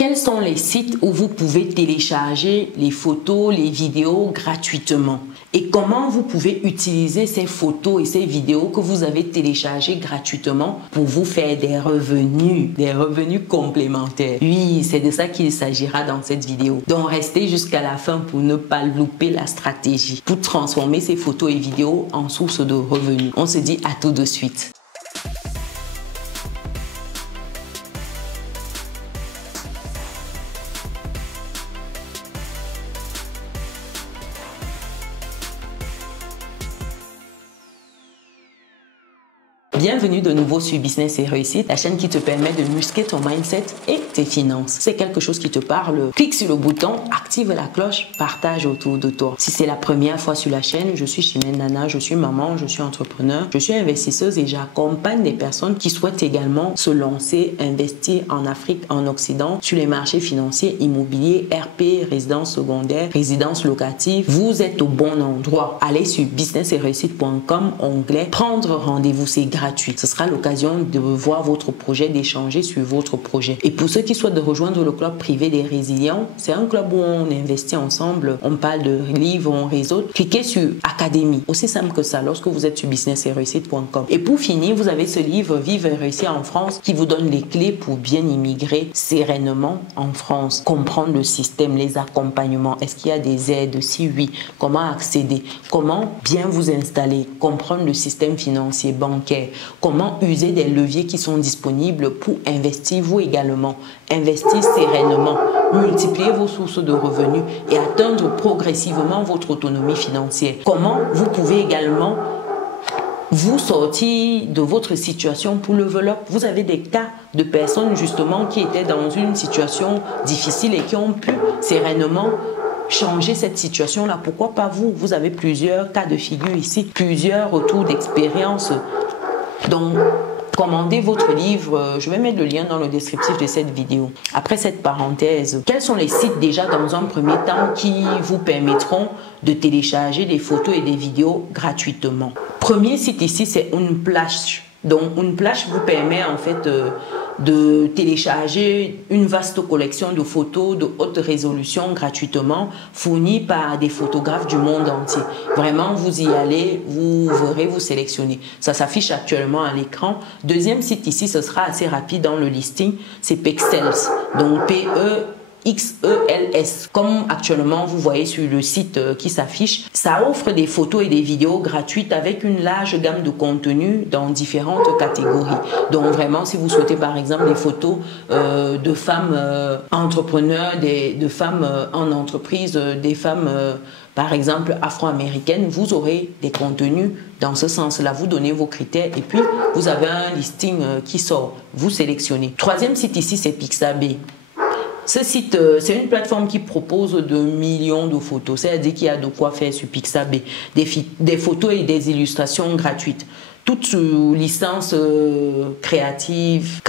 Quels sont les sites où vous pouvez télécharger les photos, les vidéos gratuitement? Et comment vous pouvez utiliser ces photos et ces vidéos que vous avez téléchargées gratuitement pour vous faire des revenus complémentaires? Oui, c'est de ça qu'il s'agira dans cette vidéo. Donc restez jusqu'à la fin pour ne pas louper la stratégie pour transformer ces photos et vidéos en source de revenus. On se dit à tout de suite. Bienvenue de nouveau sur Business et Réussite, la chaîne qui te permet de muscler ton mindset et tes finances. C'est quelque chose qui te parle, clique sur le bouton, active la cloche, partage autour de toi. Si c'est la première fois sur la chaîne, je suis Chimène Nana, je suis maman, je suis entrepreneur, je suis investisseuse et j'accompagne des personnes qui souhaitent également se lancer, investir en Afrique, en Occident, sur les marchés financiers, immobiliers, RP, résidence secondaire, résidence locative. Vous êtes au bon endroit. Allez sur business-et-réussite.com, onglet prendre rendez-vous, c'est gratuit. Ce sera l'occasion de voir votre projet, d'échanger sur votre projet. Et pour ceux qui souhaitent de rejoindre le club privé des résilients, c'est un club où on investit ensemble, on parle de livres, on réseaute. Cliquez sur Académie, aussi simple que ça, lorsque vous êtes sur business-et-réussite.com. Et pour finir, vous avez ce livre Vivre et réussir en France qui vous donne les clés pour bien immigrer sereinement en France. Comprendre le système, les accompagnements, est-ce qu'il y a des aides? Si oui, comment accéder? Comment bien vous installer? Comprendre le système financier, bancaire. Comment user des leviers qui sont disponibles pour investir vous également. Investir sereinement, multiplier vos sources de revenus et atteindre progressivement votre autonomie financière. Comment vous pouvez également vous sortir de votre situation pour level up. Vous avez des cas de personnes justement qui étaient dans une situation difficile et qui ont pu sereinement changer cette situation-là. Pourquoi pas vous? Vous avez plusieurs cas de figure ici, plusieurs retours d'expérience. Donc, commandez votre livre. Je vais mettre le lien dans le descriptif de cette vidéo. Après cette parenthèse, quels sont les sites déjà dans un premier temps qui vous permettront de télécharger des photos et des vidéos gratuitement? Premier site ici, c'est Unsplash. Donc, Unsplash vous permet en fait de télécharger une vaste collection de photos de haute résolution gratuitement fournies par des photographes du monde entier. Vraiment, vous y allez, vous verrez, vous sélectionnez. Ça s'affiche actuellement à l'écran. Deuxième site ici, ce sera assez rapide dans le listing, c'est Pexels. Donc, P-E-X-E-L-S. Comme actuellement vous voyez sur le site qui s'affiche, ça offre des photos et des vidéos gratuites avec une large gamme de contenus dans différentes catégories. Donc vraiment, si vous souhaitez par exemple des photos de femmes entrepreneurs, de femmes en entreprise, des femmes par exemple afro-américaines, vous aurez des contenus dans ce sens-là. Vous donnez vos critères et puis vous avez un listing qui sort. Vous sélectionnez. Troisième site ici, c'est Pixabay. Ce site, c'est une plateforme qui propose de millions de photos. C'est-à-dire qu'il y a de quoi faire sur Pixabay. Des photos et des illustrations gratuites. Toutes sous licence Creative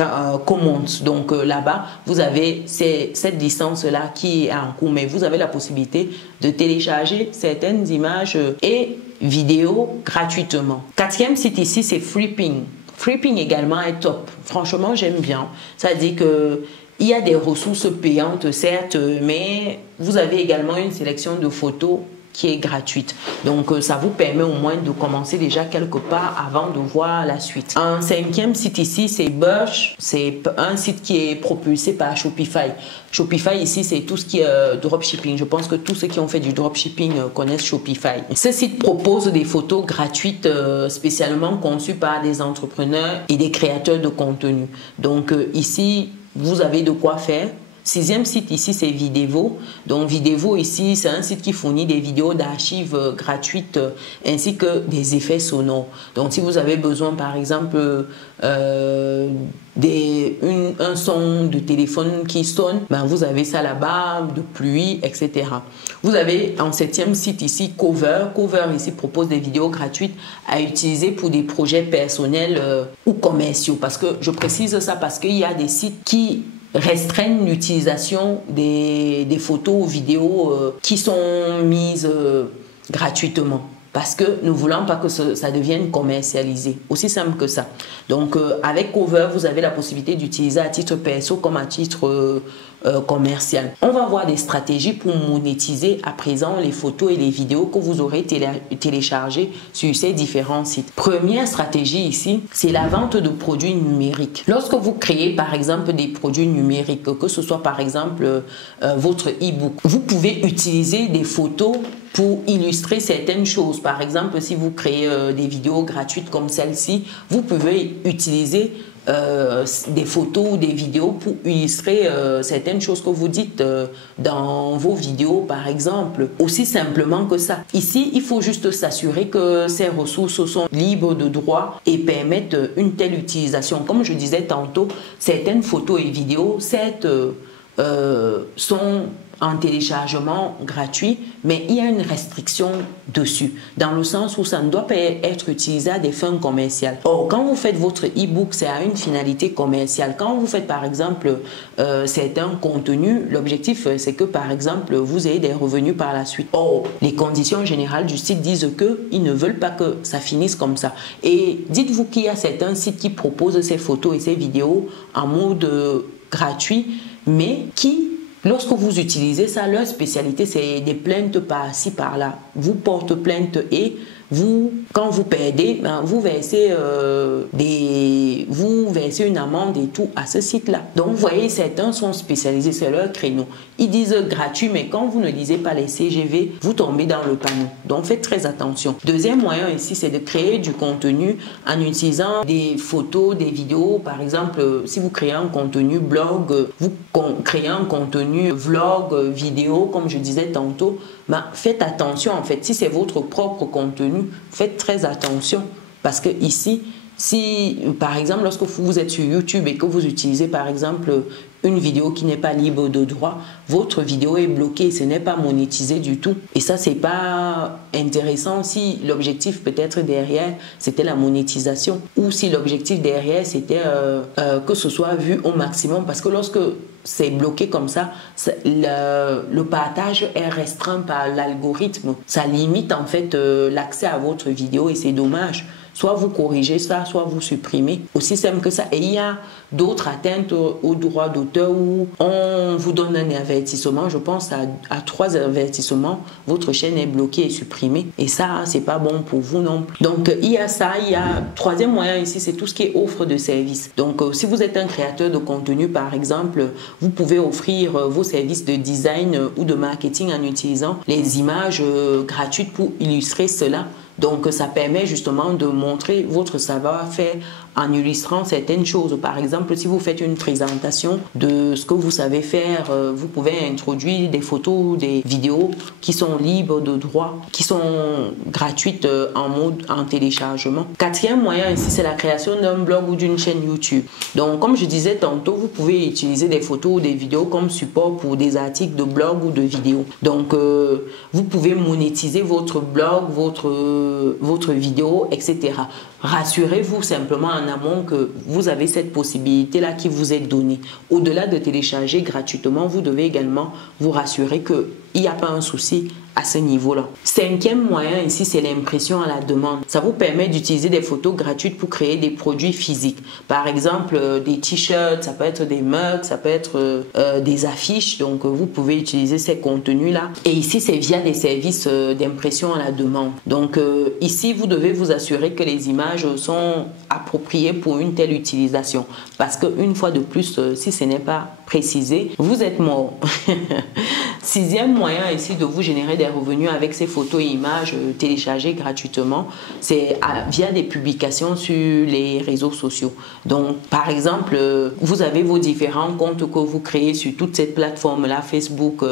Commons. Donc là-bas, vous avez cette licence-là qui est en cours. Mais vous avez la possibilité de télécharger certaines images et vidéos gratuitement. Quatrième site ici, c'est Flipping. Flipping également est top. Franchement, j'aime bien. C'est-à-dire que il y a des ressources payantes, certes, mais vous avez également une sélection de photos qui est gratuite. Donc, ça vous permet au moins de commencer déjà quelque part avant de voir la suite. Un cinquième site ici, c'est Birch. C'est un site qui est propulsé par Shopify. Shopify ici, c'est tout ce qui est dropshipping. Je pense que tous ceux qui ont fait du dropshipping connaissent Shopify. Ce site propose des photos gratuites spécialement conçues par des entrepreneurs et des créateurs de contenu. Donc, ici, vous avez de quoi faire. Sixième site ici, c'est Videvo. Donc Videvo ici, c'est un site qui fournit des vidéos d'archives gratuites ainsi que des effets sonores. Donc si vous avez besoin par exemple un son de téléphone qui sonne, ben, vous avez ça là-bas, de pluie, etc. Vous avez en septième site ici Cover. Cover ici propose des vidéos gratuites à utiliser pour des projets personnels ou commerciaux. Parce que je précise ça parce qu'il y a des sites qui restreignent l'utilisation des photos ou vidéos qui sont mises gratuitement. Parce que nous ne voulons pas que ça devienne commercialisé. Aussi simple que ça. Donc, avec Cover, vous avez la possibilité d'utiliser à titre perso comme à titre commercial. On va voir des stratégies pour monétiser à présent les photos et les vidéos que vous aurez téléchargées sur ces différents sites. Première stratégie ici, c'est la vente de produits numériques. Lorsque vous créez par exemple des produits numériques, que ce soit par exemple votre e-book, vous pouvez utiliser des photos pour illustrer certaines choses. Par exemple, si vous créez des vidéos gratuites comme celle-ci, vous pouvez utiliser des photos ou des vidéos pour illustrer certaines choses que vous dites dans vos vidéos par exemple. Aussi simplement que ça. Ici, il faut juste s'assurer que ces ressources sont libres de droit et permettent une telle utilisation. Comme je disais tantôt, certaines photos et vidéos, sont en téléchargement gratuit, mais il y a une restriction dessus, dans le sens où ça ne doit pas être utilisé à des fins commerciales. Or, quand vous faites votre e-book, c'est à une finalité commerciale. Quand vous faites par exemple certains contenus, l'objectif c'est que par exemple vous ayez des revenus par la suite. Or, les conditions générales du site disent qu'ils ne veulent pas que ça finisse comme ça. Et dites-vous qu'il y a certains sites qui proposent ces photos et ces vidéos en mode gratuit, mais qui, lorsque vous utilisez ça, leur spécialité, c'est des plaintes par-ci, par-là. Vous portez plainte et vous, quand vous perdez, vous versez une amende et tout à ce site-là. Donc, vous voyez, certains sont spécialisés, c'est leur créneau. Ils disent gratuit, mais quand vous ne lisez pas les CGV, vous tombez dans le panneau. Donc, faites très attention. Deuxième moyen ici, c'est de créer du contenu en utilisant des photos, des vidéos. Par exemple, si vous créez un contenu blog, vous créez un contenu vlog, vidéo, comme je disais tantôt, faites attention en fait. Si c'est votre propre contenu, faites très attention parce que ici, si par exemple lorsque vous êtes sur YouTube et que vous utilisez par exemple une vidéo qui n'est pas libre de droit, votre vidéo est bloquée, ce n'est pas monétisé du tout. Et ça, c'est pas intéressant si l'objectif peut-être derrière, c'était la monétisation ou si l'objectif derrière, c'était que ce soit vu au maximum. Parce que lorsque c'est bloqué comme ça, le partage est restreint par l'algorithme. Ça limite en fait l'accès à votre vidéo et c'est dommage. Soit vous corrigez ça, soit vous supprimez. Aussi simple que ça. Et il y a d'autres atteintes aux droits d'auteur où on vous donne un avertissement. Je pense à 3 avertissements. Votre chaîne est bloquée et supprimée. Et ça, c'est pas bon pour vous non plus. Donc, il y a ça. Il y a troisième moyen ici, c'est tout ce qui est offre de services. Donc, si vous êtes un créateur de contenu, par exemple, vous pouvez offrir vos services de design ou de marketing en utilisant les images gratuites pour illustrer cela. Donc, ça permet justement de montrer votre savoir-faire en illustrant certaines choses. Par exemple, si vous faites une présentation de ce que vous savez faire, vous pouvez introduire des photos ou des vidéos qui sont libres de droit, qui sont gratuites en téléchargement. Quatrième moyen ici, c'est la création d'un blog ou d'une chaîne YouTube. Donc, comme je disais tantôt, vous pouvez utiliser des photos ou des vidéos comme support pour des articles de blog ou de vidéos. Donc, vous pouvez monétiser votre blog, votre vidéo, etc. Rassurez-vous simplement en amont que vous avez cette possibilité-là qui vous est donnée. Au-delà de télécharger gratuitement, vous devez également vous rassurer qu'il n'y a pas un souci à ce niveau-là. Cinquième moyen ici, c'est l'impression à la demande. Ça vous permet d'utiliser des photos gratuites pour créer des produits physiques. Par exemple, des t-shirts, ça peut être des mugs, ça peut être des affiches. Donc, vous pouvez utiliser ces contenus-là. Et ici, c'est via des services d'impression à la demande. Donc, ici, vous devez vous assurer que les images sont appropriées pour une telle utilisation. Parce qu'une fois de plus, si ce n'est pas précisé, vous êtes mort. Sixième moyen ici de vous générer des revenus avec ces photos et images téléchargées gratuitement, c'est via des publications sur les réseaux sociaux. Donc, par exemple, vous avez vos différents comptes que vous créez sur toutes ces plateformes-là, Facebook,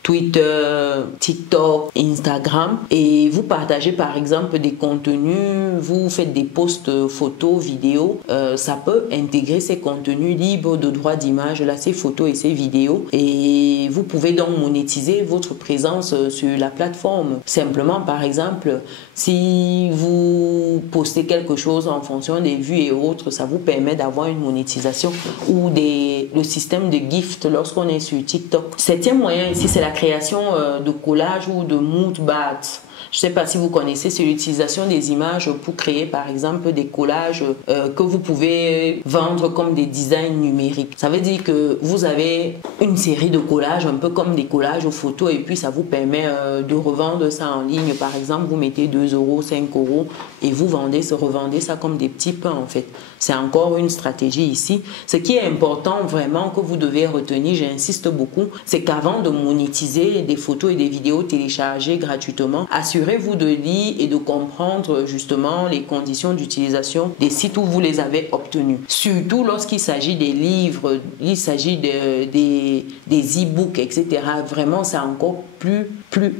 Twitter, TikTok, Instagram, et vous partagez par exemple des contenus, vous faites des posts photos, vidéos, ça peut intégrer ces contenus libres de droit d'image, là, ces photos et ces vidéos, et vous pouvez donc monétiser votre présence sur la plateforme. Simplement, par exemple, si vous postez quelque chose en fonction des vues et autres, ça vous permet d'avoir une monétisation ou le système de gift lorsqu'on est sur TikTok. Septième moyen ici, c'est la création de collages ou de mood boards. Je ne sais pas si vous connaissez, c'est l'utilisation des images pour créer par exemple des collages que vous pouvez vendre comme des designs numériques. Ça veut dire que vous avez une série de collages, un peu comme des collages aux photos, et puis ça vous permet de revendre ça en ligne. Par exemple, vous mettez 2 €, 5 € et vous revendez ça comme des petits pains en fait. C'est encore une stratégie ici. Ce qui est important vraiment que vous devez retenir, j'insiste beaucoup, c'est qu'avant de monétiser des photos et des vidéos téléchargées gratuitement, assurez-vous de lire et de comprendre justement les conditions d'utilisation des sites où vous les avez obtenus. Surtout lorsqu'il s'agit des livres, il s'agit des e-books, etc. Vraiment, c'est encore plus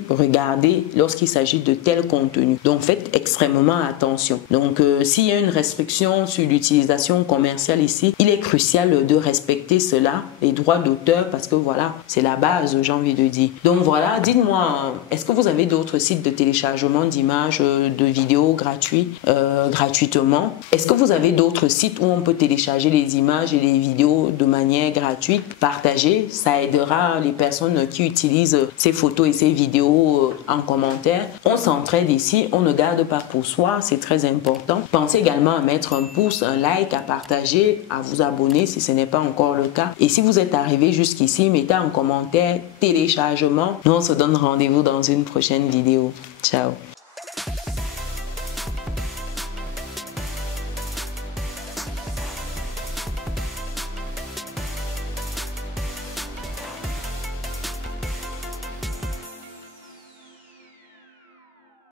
regardé lorsqu'il s'agit de tels contenus. Donc, faites extrêmement attention. Donc, s'il y a une restriction sur l'utilisation commerciale ici, il est crucial de respecter cela, les droits d'auteur, parce que voilà, c'est la base, j'ai envie de dire. Donc, voilà, dites-moi, est-ce que vous avez d'autres sites de téléchargement d'images, de vidéos gratuitement? Est-ce que vous avez d'autres sites où on peut télécharger les images et les vidéos de manière gratuite? Partagez, ça aidera les personnes qui utilisent ces photos et ces vidéos en commentaire. On s'entraide ici, on ne garde pas pour soi, c'est très important. Pensez également à mettre un pouce, un like, à partager, à vous abonner si ce n'est pas encore le cas. Et si vous êtes arrivé jusqu'ici, mettez en commentaire téléchargement. Nous on se donne rendez-vous dans une prochaine vidéo. Ciao.